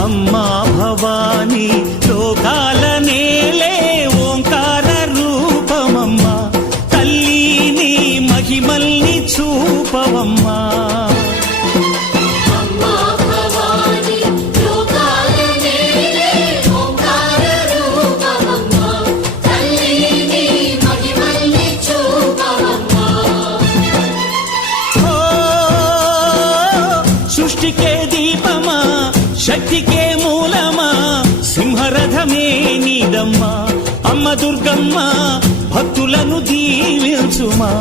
అమ్మా భవానీ లోకాల నేలే ఓంకార రూపమమ్మా తల్లి నీ మహిమల్ని చూపవమ్మా సృష్టికే దీపమా శక్తికే మూలమా సింహరథమే నీదమ్మా అమ్మ దుర్గమ్మ భక్తులను దీవించుమా